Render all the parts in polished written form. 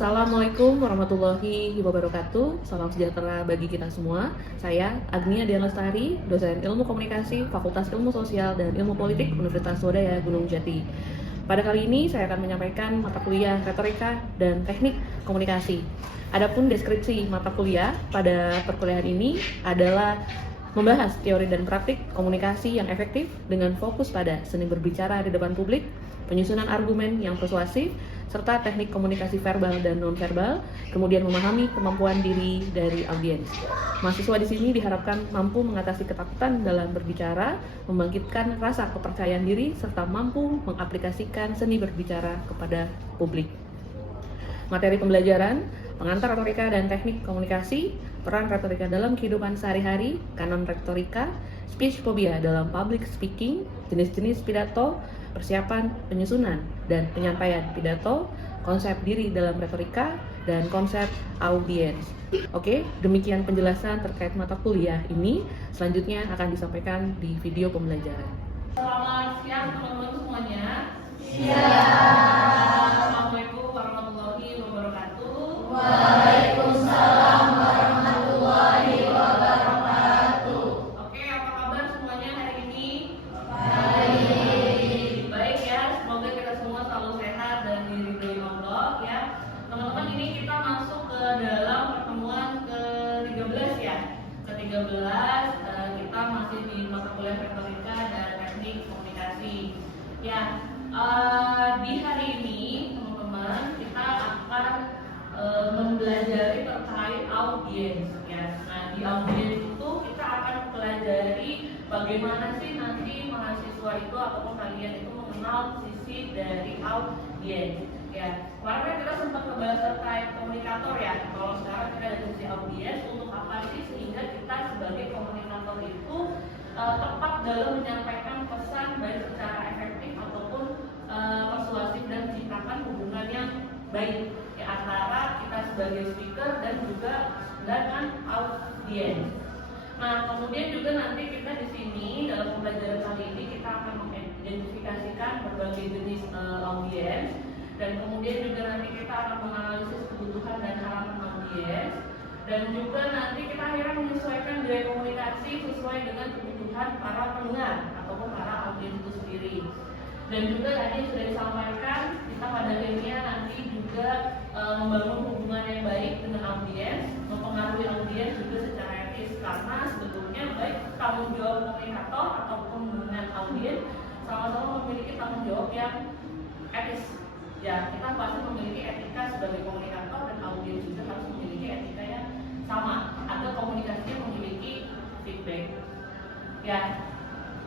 Assalamualaikum warahmatullahi wabarakatuh. Salam sejahtera bagi kita semua. Saya Agnia Dian Lestari, dosen Ilmu Komunikasi Fakultas Ilmu Sosial dan Ilmu Politik Universitas Swadaya Gunung Jati. Pada kali ini saya akan menyampaikan mata kuliah Retorika dan Teknik Komunikasi. Adapun deskripsi mata kuliah pada perkuliahan ini adalah membahas teori dan praktik komunikasi yang efektif dengan fokus pada seni berbicara di depan publik, penyusunan argumen yang persuasif, serta teknik komunikasi verbal dan nonverbal, kemudian memahami kemampuan diri dari audiens. Mahasiswa di sini diharapkan mampu mengatasi ketakutan dalam berbicara, membangkitkan rasa kepercayaan diri, serta mampu mengaplikasikan seni berbicara kepada publik. Materi pembelajaran, pengantar retorika dan teknik komunikasi, peran retorika dalam kehidupan sehari-hari, kanon retorika, speech phobia dalam public speaking, jenis-jenis pidato, persiapan, penyusunan, dan penyampaian pidato, konsep diri dalam retorika, dan konsep audiens. Oke, demikian penjelasan terkait mata kuliah ini. Selanjutnya akan disampaikan di video pembelajaran. Selamat siang teman-teman semuanya. Assalamualaikum warahmatullahi wabarakatuh. Waalaikumsalam warahmatullahi wabarakatuh. Oke, apa kabar semuanya hari ini? Baik. Baik ya, semoga kita semua selalu sehat dan diridhoi Allah ya. Teman-teman, ini kita masuk ke dalam pertemuan ke-13 ya. Ke-13 kita masih di mata kuliah retorika dan teknik komunikasi. Ya, di hari ini teman-teman kita akan mempelajari terkait audiens ya. Nah, di audiens itu kita akan mempelajari bagaimana sih nanti mahasiswa itu ataupun kalian itu mengenal sisi dari audiens ya. Kemarin kita sempat membahas terkait komunikator ya. Kalau sekarang kita ada sisi audiens, untuk apa sih sehingga kita sebagai komunikator itu tepat dalam menyampaikan pesan baik secara efektif ataupun persuasif dan menciptakan hubungan yang baik ya, antara kita sebagai speaker dan juga dengan audiens. Nah, kemudian juga nanti kita di sini dalam pembelajaran kali ini kita akan mengidentifikasikan berbagai jenis audiens, dan kemudian juga nanti kita akan menganalisis kebutuhan dan harapan audiens, dan juga nanti kita akhirnya menyesuaikan gaya komunikasi sesuai dengan kebutuhan para pendengar ataupun para audiens itu sendiri. Dan juga tadi sudah disampaikan, kita pada akhirnya nanti juga membangun hubungan yang baik dengan audiens, mempengaruhi audiens juga secara etis, karena sebetulnya baik tanggung jawab komunikator ataupun dengan audiens sama-sama memiliki tanggung jawab yang etis. Ya, kita pasti memiliki etika sebagai komunikator dan audiens juga harus memiliki etika yang sama agar komunikasinya memiliki feedback. Ya.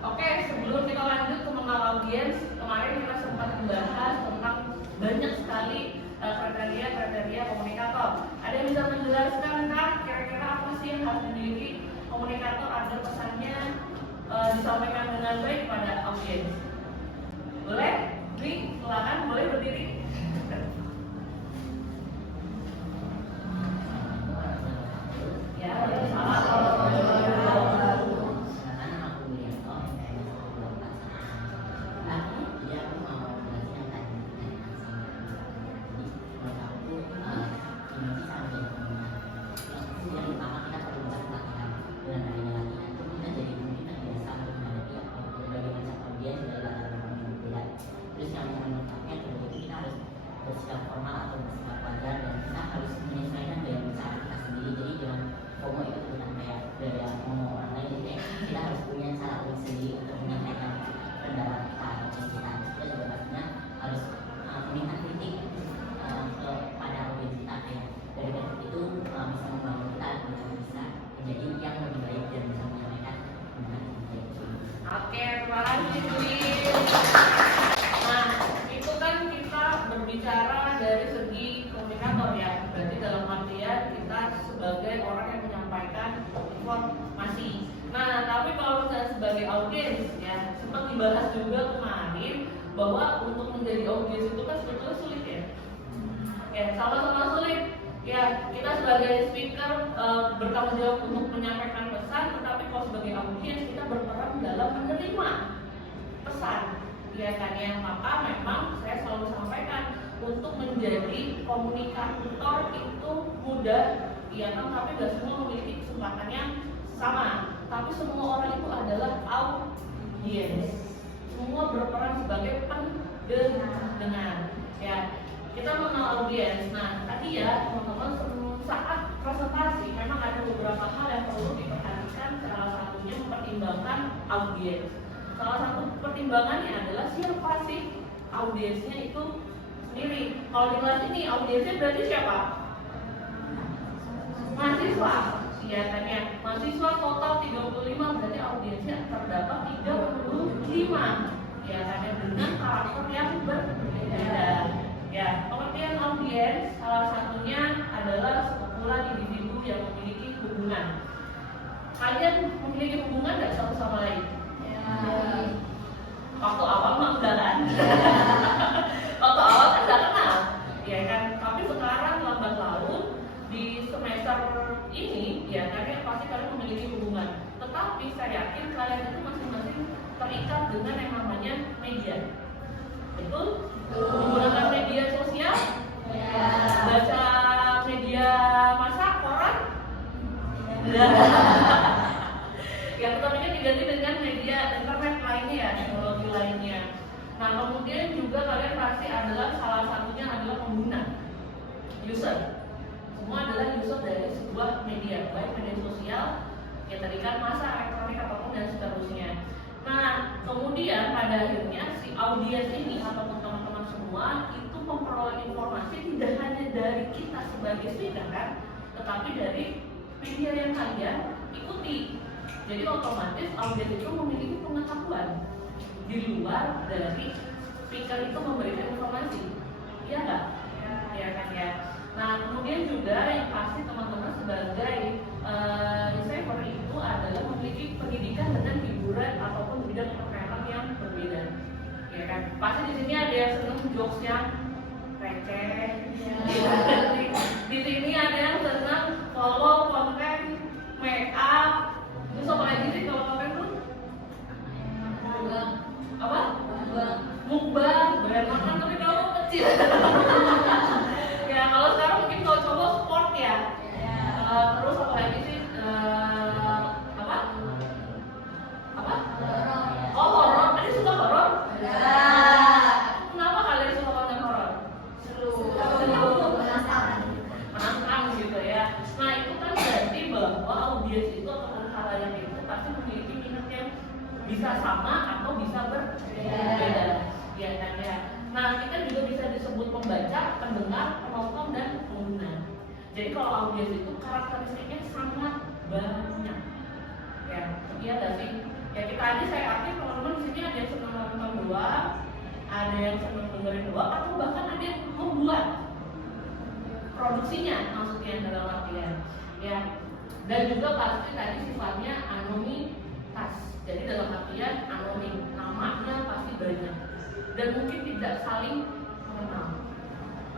Oke, sebelum kita lanjut ke mengenal audiens, kemarin kita sempat membahas tentang banyak sekali kriteria komunikator. Ada yang bisa menjelaskan kan kira-kira apa sih yang harus dimiliki komunikator agar pesannya disampaikan dengan baik pada audiens? Boleh? Dwi, silakan, boleh berdiri. Ya, salah. Oke, terima kasih Dwi. Nah, itu kan kita berbicara dari segi komunikator ya. Berarti dalam artian kita sebagai orang yang menyampaikan informasi. Nah, tapi kalau misalnya sebagai audiens ya, sempat dibahas juga kemarin bahwa untuk menjadi audiens itu kan sebetulnya sulit ya. Ya, sama-sama sulit. Ya, kita sebagai speaker bertanggung jawab untuk menyampaikan pesan, tetapi kalau sebagai audiens kita berperan dalam menerima pesan. Ya kan ya, maka memang saya selalu sampaikan untuk menjadi komunikator itu mudah, iya kan, tapi nggak semua memiliki kesempatan yang sama. Tapi semua orang itu adalah audiens. Semua berperan sebagai pendengar. Ya, kita mengenal audiens. Nah, tadi ya teman-teman, saat presentasi memang ada beberapa hal yang perlu diperhatikan. Salah satunya mempertimbangkan audiens. Salah satu pertimbangannya adalah siapa sih audiensnya itu sendiri. Kalau di kelas ini audiensnya berarti siapa? Mahasiswa. Iya kan ya. Mahasiswa total 35, berarti audiensnya terdapat 35. Ya kan ya, dengan karakter yang berbeda. Ya, pengertian audiens salah satunya adalah sekumpulan individu yang memiliki hubungan. Kalian memiliki hubungan nggak satu sama lain? Ya. Waktu awal mah enggak kan? Waktu awal kan nggak kenal, ya kan? Tapi sekarang lambat laun di semester ini, ya kan ya, pasti kalian memiliki hubungan. Tetapi saya yakin kalian itu masing-masing terikat dengan yang namanya media. Betul? Menggunakan media sosial? Ya. Baca media massa, koran? Ya, tetapi kan diganti dengan media internet lainnya ya, teknologi lainnya. Nah, kemudian juga kalian pasti adalah salah satunya adalah pengguna, user. Semua adalah user dari sebuah media, baik media sosial, ya tadi kan massa, elektronik apapun dan seterusnya. Nah, kemudian pada akhirnya si audiens ini ataupun teman-teman semua itu memperoleh informasi tidak hanya dari kita sebagai speaker kan, tetapi dari media yang kalian ikuti. Jadi otomatis audiens itu memiliki pengetahuan di luar dari speaker itu memberikan informasi. Iya nggak? Ya kan ya. Nah, kemudian juga yang pasti teman-teman sebagai receiver itu adalah memiliki pendidikan dengan hiburan ataupun bidang permainan yang berbeda. Ya kan? Pasti di sini ada yang seneng jokes yang receh. Di sini ada yang seneng follow konten make up. Terus apa lagi sih kalau konten tuh? Apa? Mukbang, berat makan tapi kalau kecil. Ya kalau sekarang mungkin kalau coba sport ya. Terus apa lagi sih? Apa? Oh, horor. Tadi suka horor? Kenapa kalian suka konten horor? Menantang gitu ya. Nah, itu kan berarti bahwa audiens itu ataupun halayak itu pasti memiliki minat yang bisa sama atau bisa berbeda. Ya kan ya. Nah, kita juga bisa disebut pembaca, pendengar, penonton, dan pengguna. Jadi kalau audiens itu karakteristiknya sangat banyak. Ya, iya nggak sih? Ya kita aja, saya yakin teman-teman di sini ada yang senang nonton doang, ada yang senang dengerin doang, atau bahkan ada yang membuat produksinya, maksudnya dalam artian. Ya, dan juga pasti tadi sifatnya anonimitas. Jadi dalam artian anonim, namanya pasti banyak dan mungkin tidak saling mengenal.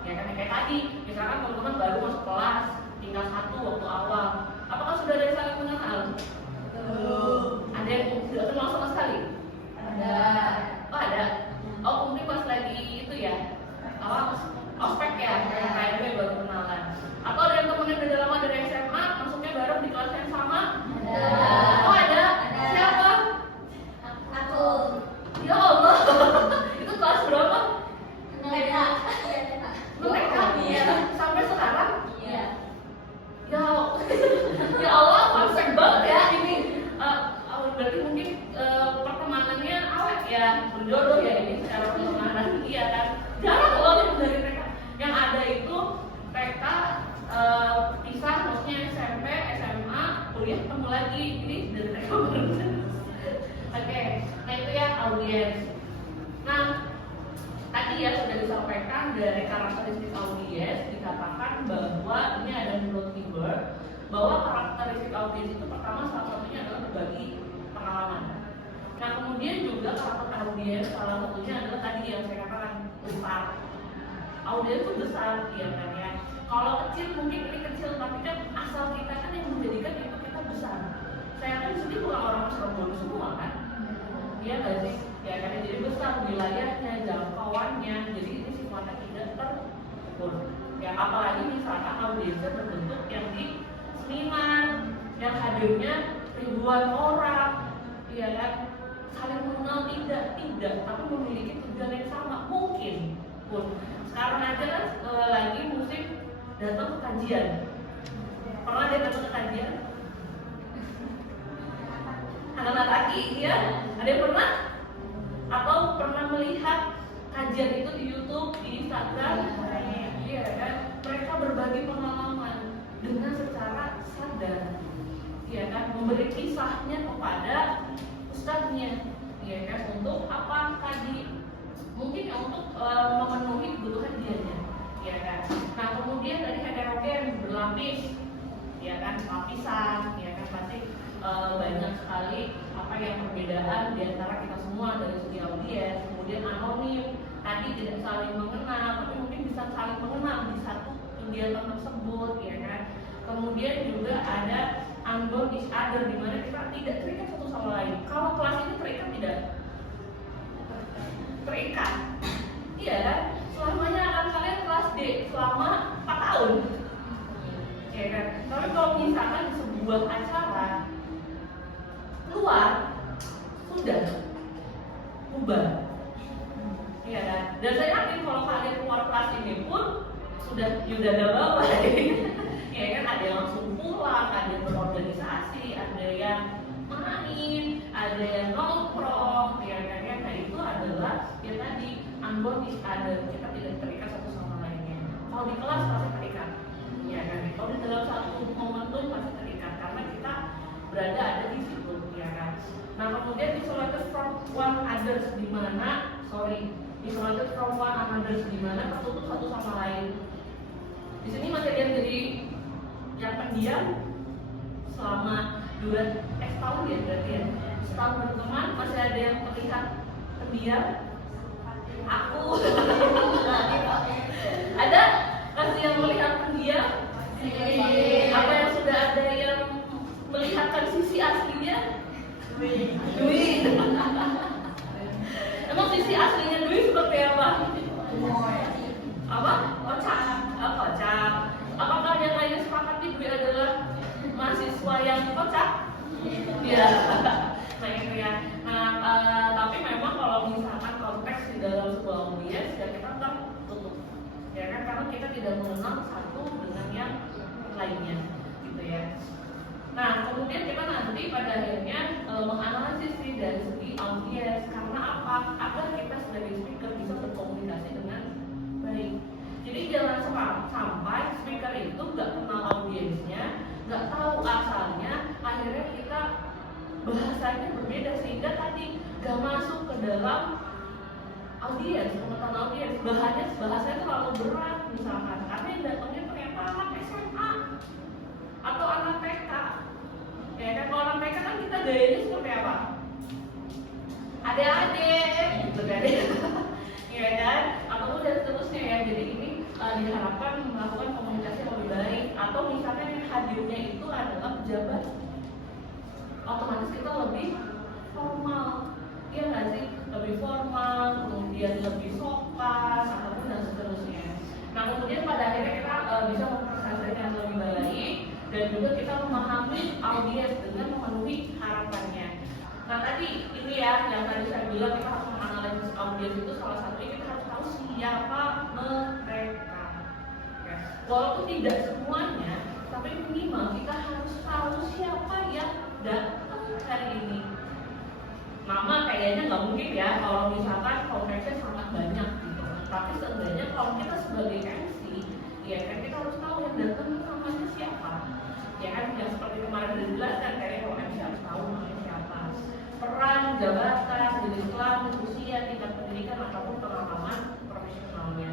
Ya kan kayak tadi, misalkan teman-teman baru masuk kelas tinggal 1 waktu awal, apakah sudah ada yang saling mengenal? Ada yang tidak kenal sama sekali? Ada. Oh ada. Oh mungkin pas lagi itu ya, apa? Ospek ya, kayak KMB baru kenalan. Atau ada yang temennya udah lama dari SMA, masuknya bareng di kelas yang sama? Ada. Oh ada. Siapa? Aku. Ya Allah. Itu kelas berapa? Mereka. Mereka? Iya. Sampai sekarang? Iya. Ya, ya Allah, konsep banget ya ini. Berarti mungkin pertemanannya awet ya, berjodoh ya ini secara pertemanan, iya kan? Jarang loh yang dari TK. Yang ada itu TK pisah, maksudnya SMP, SMA, kuliah ketemu lagi. Ini dari TK bener. Oke, nah itu ya audiens. Nah, tadi ya sudah disampaikan dari karakteristik audiens dikatakan bahwa ini ada menurut Tibor bahwa karakteristik audiens itu pertama salah satunya adalah berbagi pengalaman. Nah kemudian juga karakter audiens salah satunya adalah tadi yang saya katakan besar. Audiens itu besar ya kan ya. Kalau kecil mungkin ini kecil, tapi kan asal kita kan yang menjadikan itu kita besar. Saya kan sedih bukan orang Cirebon semua kan. Iya nggak sih? Ya kan jadi besar wilayahnya, jangkauannya. Jadi ini sifatnya tidak terukur. Ya apalagi misalkan audiensnya berbentuk yang di seminar yang hadirnya ribuan orang, ya kan, saling mengenal tidak, tapi memiliki tujuan yang sama mungkin pun. Sekarang aja kan lagi musim datang ke kajian. Pernah dia datang ke kajian? Anak-anak laki, ya? Ada yang pernah? Atau pernah melihat kajian itu di YouTube, di Instagram? Iya kan? Mereka berbagi pengalaman dengan secara sadar, ya kan? Memberi kisahnya kepada ustadznya, ya kan? Untuk apa tadi? Mungkin untuk memenuhi kebutuhan dianya, ya kan? Nah kemudian dari heterogen berlapis, ya kan? Lapisan, ya kan? Pasti banyak sekali apa yang perbedaan di antara kita semua dari segi audiens. Kemudian anonim, tadi tidak saling mengenal, tapi mungkin bisa saling mengenal di satu kegiatan tersebut, ya kan? Kemudian juga ada unbound each other, di mana kita tidak terikat satu sama lain. Kalau kelas ini terikat tidak? Terikat, iya kan? Selamanya akan kalian kelas D selama 4 tahun, ya kan? Tapi kalau misalkan di sebuah acara keluar, sudah bubar, iya kan? Dan saya yakin kalau kalian keluar kelas ini pun sudah ada bawa, ya kan? Ada yang langsung pulang, ada yang berorganisasi, ada yang main, ada yang nongkrong, ya kan? Nah itu adalah ya tadi unbound each other, kita tidak terikat satu sama lainnya. Kalau di kelas pasti terikat, ya kan? Kalau di dalam satu momentum pasti terikat karena kita berada ada di situ, ya kan? Nah kemudian isolated from one others, di mana isolated from one another, di mana tertutup satu sama lain. Di sini masih ada yang jadi yang pendiam selama 2 tahun ya berarti ya. Setahun berteman masih ada yang terlihat pendiam. Aku ada masih yang melihat pendiam. Apa yang sudah ada yang melihatkan sisi aslinya? Dwi. Emang sisi aslinya Dwi seperti apa? Apa? Kocak. Kocak. Apakah yang lainnya sepakati Dwi adalah mahasiswa yang kocak? Iya. Nah itu ya. Nah, tapi memang kalau misalkan konteks di dalam sebuah audiens ya kita tertutup, ya kan? Karena kita tidak mengenal satu dengan yang lainnya, gitu ya. Nah, kemudian kita nanti pada akhirnya menganalisis dari segi audiens. Karena apa? Agar kita sebagai speaker bisa berkomunikasi dengan baik. Jadi jangan sampai speaker itu nggak kenal audiensnya, nggak tahu asalnya, akhirnya kita bahasanya berbeda sehingga tadi nggak masuk ke dalam audiens, pengetahuan audiens. Bahasanya terlalu berat misalkan, karena yang datangnya ternyata anak SMA atau anak TK. Ya kan, kalau anak TK kan kita gayanya seperti apa? Adik-adik, gitu kan? Ya kan? Ataupun dan seterusnya ya. Jadi ini diharapkan melakukan komunikasi yang lebih baik. Atau misalnya yang hadirnya itu adalah pejabat, otomatis kita lebih formal, iya nggak sih? Lebih formal, kemudian lebih sopan, ataupun dan seterusnya. Nah kemudian pada akhirnya kita bisa mempresentasikan yang lebih baik dan juga kita memahami audiens dengan memenuhi harapannya. Nah tadi ini ya yang tadi saya bilang kita harus menganalisis audiens itu salah satunya kita harus tahu siapa mereka. Ya. Walaupun tidak semuanya, tapi minimal kita harus tahu siapa yang datang hari ini. Nama kayaknya nggak mungkin ya kalau misalkan konteksnya sangat banyak gitu. Tapi seenggaknya kalau kita sebagai MC, ya kan kita harus tahu yang datang itu namanya siapa. Ya kan yang seperti kemarin dijelaskan kayaknya kalau MC harus tahu namanya siapa. Peran, jabatan, jenis kelamin, usia, tingkat pendidikan ataupun pengalaman profesionalnya.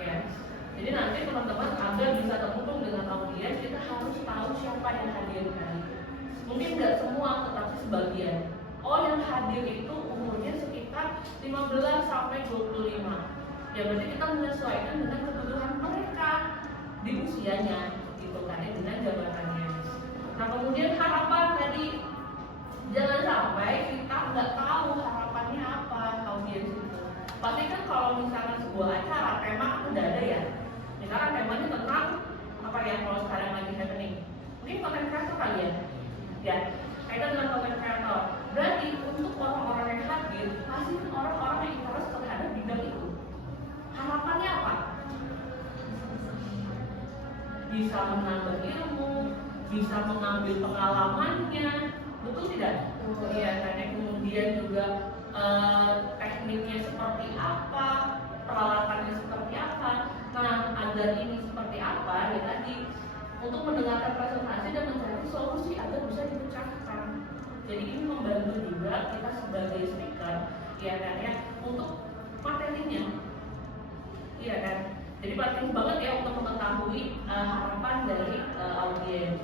Ya. Jadi nanti teman-teman agar bisa terhubung dengan audiens kita harus tahu siapa yang hadir hari. Mungkin nggak semua, tetapi sebagian. Oh yang hadir itu umurnya sekitar 15 sampai 25. Ya berarti kita menyesuaikan dengan kebutuhan mereka di usianya, gitu kan ya, dengan jabatannya. Nah kemudian harapan tadi, jangan sampai kita nggak tahu harapannya apa audiens itu. Pasti kan kalau misalnya sebuah acara tema kan udah ada ya. Misalkan temanya tentang kali ya. Ya, kaitan dengan content creator. Berarti untuk orang-orang yang hadir pasti kan orang-orang yang interest terhadap bidang itu. Harapannya apa? Bisa menambah ilmu, bisa mengambil pengalamannya, betul tidak? Iya, karena kemudian juga tekniknya seperti apa, peralatannya seperti apa. Nah, agar ini seperti apa ya tadi untuk mendengarkan presentasi dan mencari solusi agar bisa dipecahkan. Jadi ini membantu juga kita sebagai speaker, ya kan ya, untuk materinya, iya kan. Jadi penting banget ya untuk mengetahui harapan dari audiens.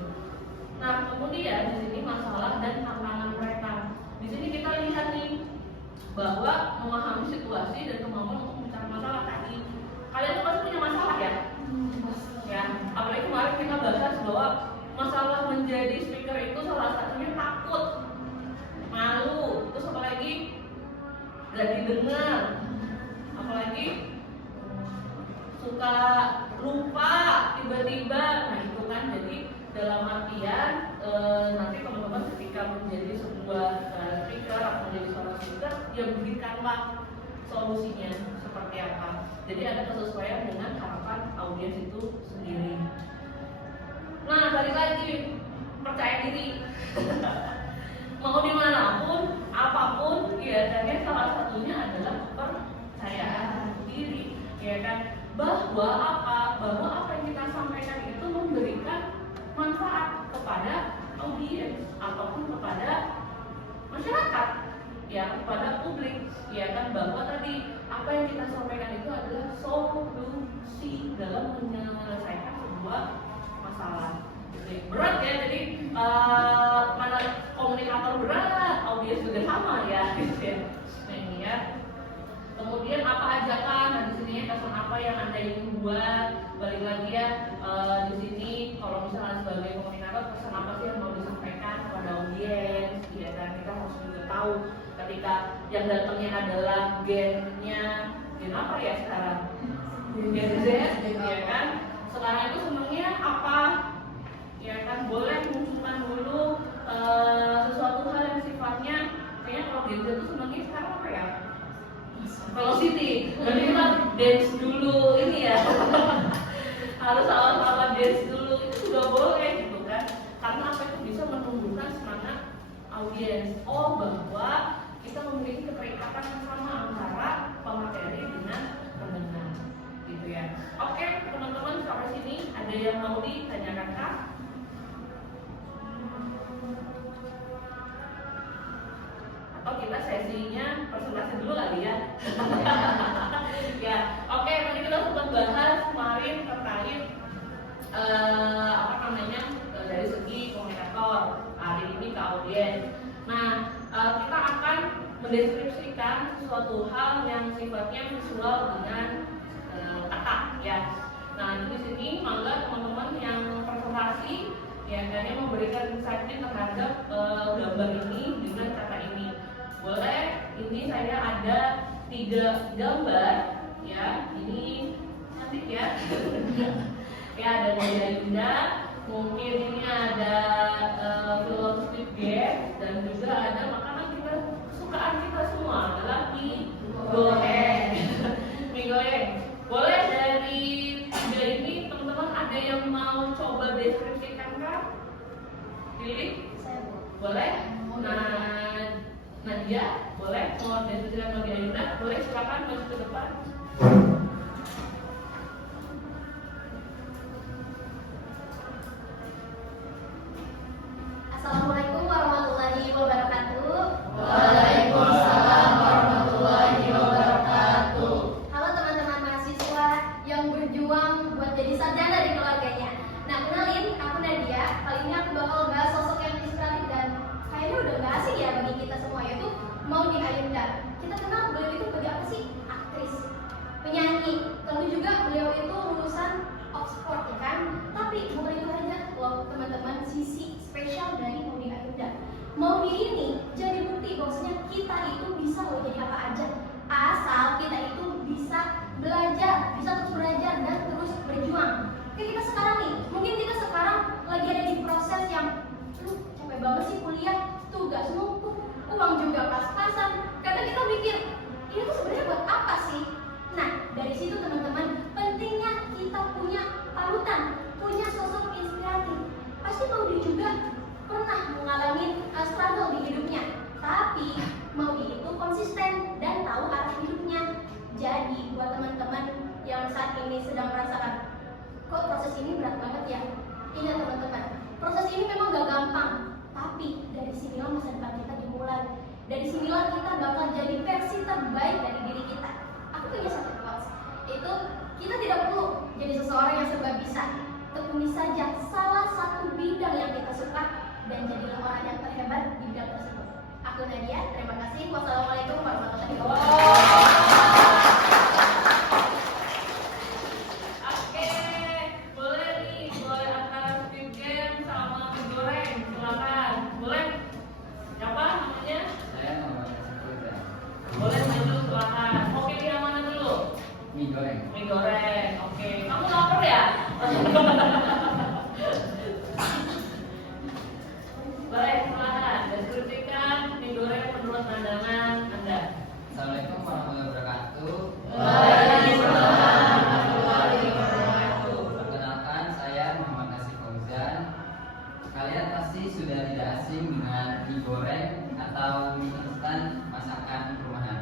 Nah, kemudian di sini masalah dan tantangan mereka. Di sini kita lihat nih bahwa memahami situasi dan kemampuan untuk mencari masalah tadi. Kalian tuh pasti punya masalah ya? Ya, apalagi kemarin kita bahas bahwa masalah menjadi speaker itu salah satunya takut, malu, terus apalagi gak didengar, apalagi suka lupa tiba-tiba. Nah itu kan, jadi dalam artian nanti teman-teman ketika menjadi sebuah speaker atau menjadi seorang speaker, ya berikanlah solusinya seperti apa. Jadi ada kesesuaian dengan harapan audiens itu sendiri. Nah balik lagi, percaya diri. Mau dimanapun, apapun, ya dan salah satunya adalah percayaan diri, ya kan. Bahwa apa yang kita sampaikan itu memberikan manfaat kepada audiens ataupun kepada masyarakat, ya, kepada publik, ya kan, bahwa tadi apa yang kita sampaikan itu adalah solusi dalam menyelesaikan sebuah masalah. Jadi, berat ya, jadi mana komunikator berat, audiens juga sama ya, gitu ya. Nah ini ya. Kemudian apa ajakan? Nah di sini pesan apa yang Anda ingin buat? Balik lagi ya, di sini kalau misalnya sebagai komunikator pesan apa sih yang mau disampaikan kepada audiens? Ya kan, kita harus juga tahu ketika yang datangnya adalah gen apa ya sekarang? Gen Z, ya kan? Sekarang itu senangnya apa? Ya kan, boleh munculkan dulu sesuatu hal yang sifatnya kayaknya kalau Gen Z itu senangnya sekarang apa ya? Velocity, jadi kita dance dulu ini ya. Harus awal-awal dance dulu, itu juga boleh gitu kan. Karena apa, itu bisa menumbuhkan semangat audiens. Oh, bahwa kita memiliki keterikatan yang sama antara pemateri dengan pendengar, gitu ya. Oke, teman-teman sampai sini ada yang mau ditanyakan kah? Atau kita sesinya presentasi dulu kali ya. Ya, oke, tadi kita sempat bahas kemarin terkait dari segi komunikator, hari ini ke audiens. Nah, kita akan mendeskripsikan suatu hal yang sifatnya visual dengan kata, ya. Nah, di sini mangga teman-teman yang presentasi, ya, kalian memberikan insight-nya terhadap gambar ini dengan kata ini. Boleh, ini saya ada 3 gambar, ya, ini cantik ya. Ya, ada Nadia Yunda, mungkin ini ada film Squid Game, dan juga ada makanan kita kesukaan kita semua adalah mie goreng. Mie goreng. Boleh dari 3 ini teman-teman ada yang mau coba deskripsikan kah? Pilih? Boleh? Nah, Nadia, boleh? Mau deskripsikan Nadia Yunda? Boleh, silakan maju ke depan. Assalamualaikum warahmatullahi wabarakatuh. Waalaikumsalam warahmatullahi wabarakatuh. Halo teman-teman mahasiswa yang berjuang buat jadi sarjana di keluarganya. Nah, kenalin, aku Nadia. Kali ini aku bakal bahas sosok yang inspiratif dan kayaknya udah gak asing ya bagi kita semua, yaitu Maudy Ayunda. Kita kenal beliau itu sebagai apa sih? Aktris, penyanyi. Lalu juga beliau itu lulusan Oxford, ya kan? Tapi bukan itu aja loh teman-teman, sisi spesial dari Maudy Ayunda. Maudy ini jadi bukti bahwasanya kita itu bisa loh jadi apa aja, asal kita itu bisa belajar, bisa terus belajar dan terus berjuang. Kayak kita sekarang nih, mungkin kita sekarang lagi ada di proses yang kuliah, tugas numpuk, uang juga pas-pasan. Kadang kita mikir, ini tuh sebenarnya buat apa sih? Nah, dari situ teman-teman, pentingnya kita punya panutan, punya sosok inspiratif. Pasti Maudi juga pernah mengalami struggle di hidupnya, tapi Maudi itu konsisten dan tahu arah hidupnya. Jadi buat teman-teman yang saat ini sedang merasakan, kok proses ini berat banget ya? Ingat teman-teman, proses ini memang gak gampang, tapi dari sinilah masa depan kita dimulai. Dari sinilah kita bakal jadi versi terbaik dari diri kita. Aku punya satu quotes, itu kita tidak perlu jadi seseorang yang serba bisa. Tekuni saja salah satu bidang yang kita suka dan jadilah orang yang terhebat di bidang tersebut. Aku Nadia, terima kasih. Wassalamualaikum warahmatullahi wabarakatuh. Oke, boleh nih, boleh antara Squid Game sama mie goreng, silakan. Boleh? Siapa namanya? Saya Muhammad Saputra. Boleh maju, silakan. Mau pilih yang mana dulu? Mie goreng. Mie goreng. Oke, kamu lapar ya? Boleh, silakan. Deskripsikan mie goreng menurut pandangan Anda. Assalamualaikum warahmatullahi wabarakatuh. Waalaikumsalam warahmatullahi wabarakatuh. Perkenalkan, saya Muhammad Nasir Fauzan. Kalian pasti sudah tidak asing dengan mie goreng atau mie instan masakan rumahan.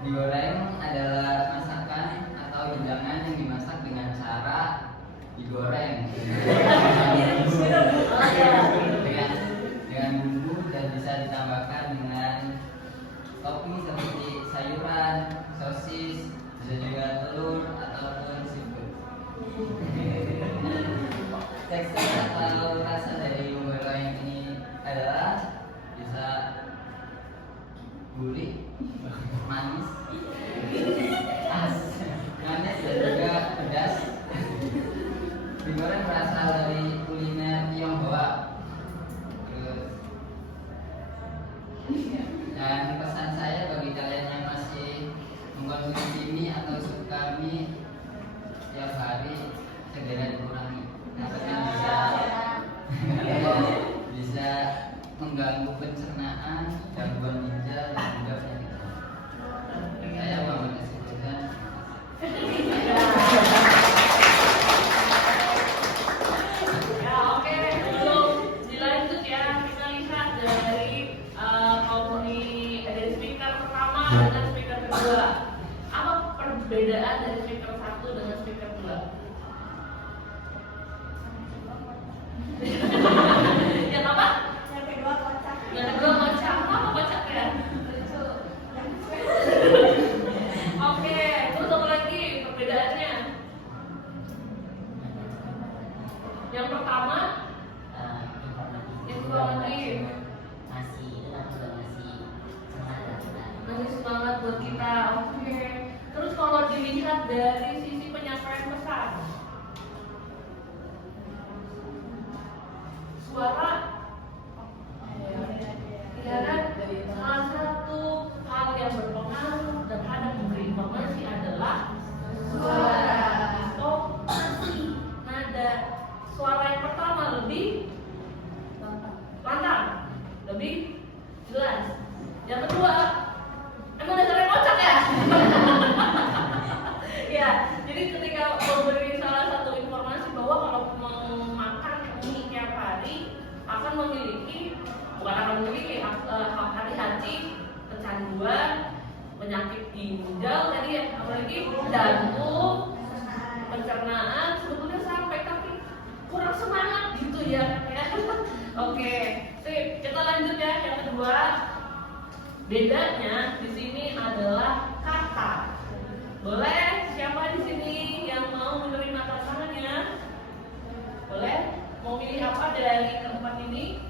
Mie goreng adalah masakan atau hidangan yang dimasak dengan cara digoreng dengan bumbu dan bisa ditambahkan dengan topping seperti sayuran, sosis, bisa juga telur ataupun seafood. Tekstur atau rasa dari mie goreng ini adalah bisa gurih, manis, manis dan juga pedas. Mie goreng berasal dari kuliner Tionghoa. Dan pesan saya bagi kalian yang masih mengkonsumsi mie atau suka mie tiap hari, segera dikurangi. Karena bisa mengganggu pencernaan, gangguan ginjal dan juga penyakit. Saya Muhammad Nasir Fauzan. Ya, oke, sebelum dilanjut ya, kita lihat dari dari speaker pertama dan speaker kedua. Apa perbedaan dari speaker satu dengan speaker dua? Yang apa? Yang kedua kocak. Yang kedua kocak. Apa kocaknya? Oke, terus apa lagi perbedaannya? Yang pertama, informatif. Ngasih semangat buat kita. Oke. Terus kalau dilihat dari sisi penyampaian pesan, suara, ya kan? Salah satu hal yang berpengaruh terhadap memberi informasi adalah suara, intonasi, nada. Suara yang pertama lebih lantang, lebih jelas. Yang kedua, emang dasarnya kocak ya? Ya, jadi ketika memberi salah satu informasi bahwa kalau mau makan mie tiap hari akan memiliki, bukan akan memiliki, hati-hati kecanduan, penyakit ginjal tadi ya, apalagi jantung, pencernaan, sebetulnya sampai tapi kurang semangat gitu ya. Oke, sip, kita lanjut ya. Yang kedua, bedanya di sini adalah kata. Boleh? Siapa di sini yang mau menerima tantangannya? Boleh? Mau pilih apa dari keempat ini?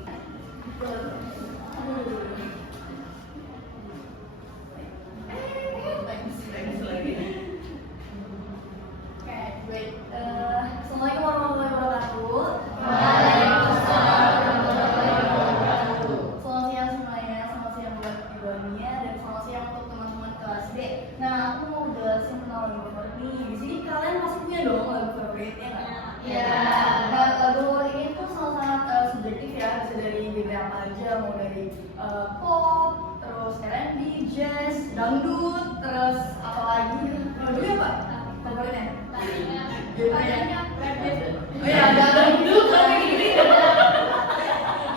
Thanks lagi. Oke, baik. Assalamualaikum warahmatullahi wabarakatuh. Waalaikumsalam warahmatullahi wabarakatuh. Selamat siang semuanya, selamat siang buat Ibuania dan selamat siang untuk teman-teman kelas D. Nah, aku mau jelasin tentang lagu favorit nih. Di sini kalian pasti punya dong lagu favorit ya nggak? Ya, nah, lagu ini tuh sangat subjektif ya, bisa dari genre apa aja, mau dari pop, terus R&B, jazz, dangdut, terus apa lagi? Dulu apa? Favoritnya? Genrenya? Oh iya, dangdut tapi gini.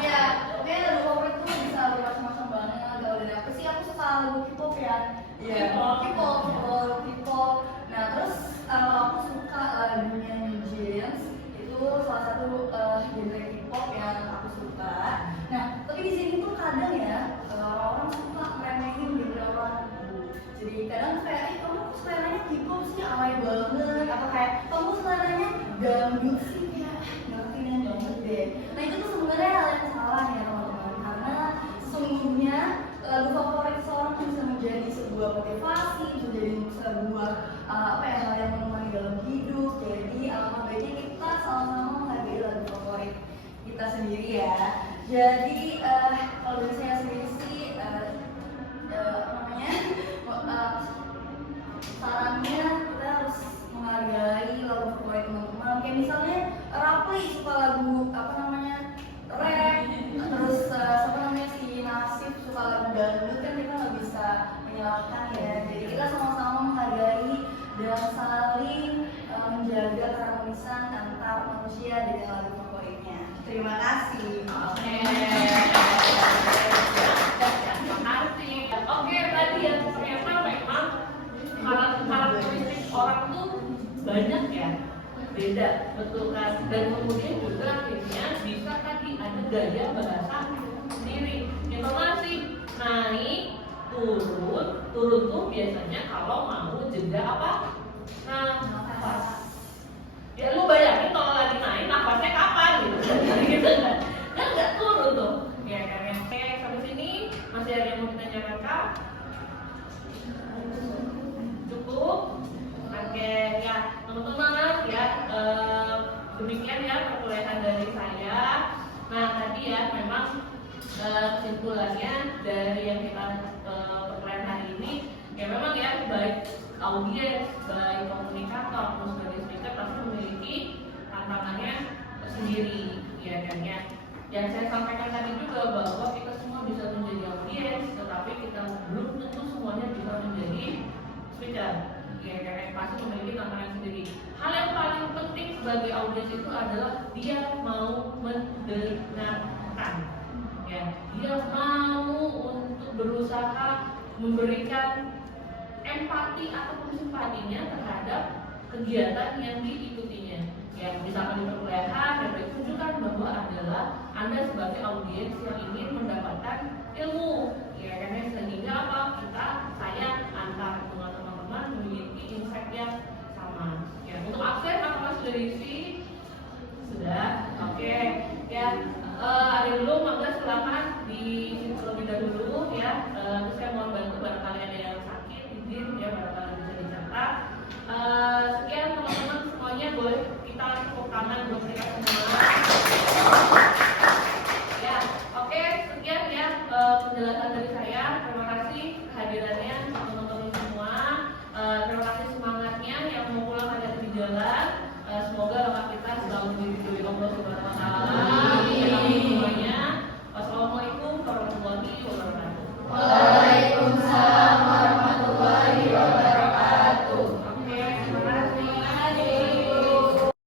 Ya, oke lagu favorit tuh bisa bermacam-macam banget. Kalau dari aku sih, aku suka lagu K-pop ya. Iya, K-pop. Nah, terus aku suka lagunya New Jeans. Itu salah satu genre K-pop yang aku suka. Nah, tapi di sini tuh kadang ya orang suka ngeremehin genre lagu. Jadi kadang kayak, kamu kok seleranya K-pop sih alay banget, atau kayak kamu seleranya dangdut sih kayak ngerti dan dangdut deh. Nah itu tuh sebenarnya hal yang salah ya teman-teman, karena sesungguhnya lagu favorit seorang bisa menjadi sebuah motivasi, bisa menjadi sebuah hal yang menemani dalam hidup. Jadi alangkah baiknya kita sama-sama menghargai lagu favorit kita sendiri ya. Jadi kalau dari saya sendiri sih sarannya kita harus menghargai lagu favorit teman-teman. Kayak misalnya Rapli suka lagu rap, terus si Nasif suka lagu dangdut, kan kita nggak bisa menyalahkan ya. Jadi kita sama-sama menghargai dan saling menjaga keharmonisan antar manusia dengan lagu favoritnya. Terima kasih. Oke. Oke, tadi ya ternyata memang karakteristik orang tuh banyak ya, beda, betul kan? Dan kemudian juga akhirnya bisa tadi ada gaya bahasa sendiri. Informasi naik, turun tuh biasanya kalau mau jeda apa? Nafas. Ya lu bayangin kalau lagi naik nafasnya kapan gitu, gitu kan? Kan nggak turun tuh, ya kan? Oke, sampai sini masih ada yang mau ditanyakan Kak? Cukup? Oke, ya teman-teman ya demikian ya perkuliahan dari saya. Nah tadi ya memang kesimpulannya dari yang kita perkuliahan hari ini ya memang ya baik audiens, baik komunikator, terus sebagai speaker pasti memiliki tantangannya sendiri, ya kan ya. Yang saya sampaikan tadi juga bahwa kita semua bisa menjadi audiens, tetapi kita belum tentu semuanya bisa menjadi speaker. Ya kan, pasti memiliki tantangan sendiri. Hal yang paling penting sebagai audiens itu adalah dia mau mendengarkan. Ya, dia mau untuk berusaha memberikan empati ataupun simpatinya terhadap kegiatan yang diikutinya. Ya, misalkan di perkuliahan, dapat tunjukkan bahwa adalah Anda sebagai audiens yang ingin mendapatkan ilmu, ya kan? Sehingga apa? Saya antar dengan teman-teman memiliki insight yang sama. Ya, untuk absen apakah sudah diisi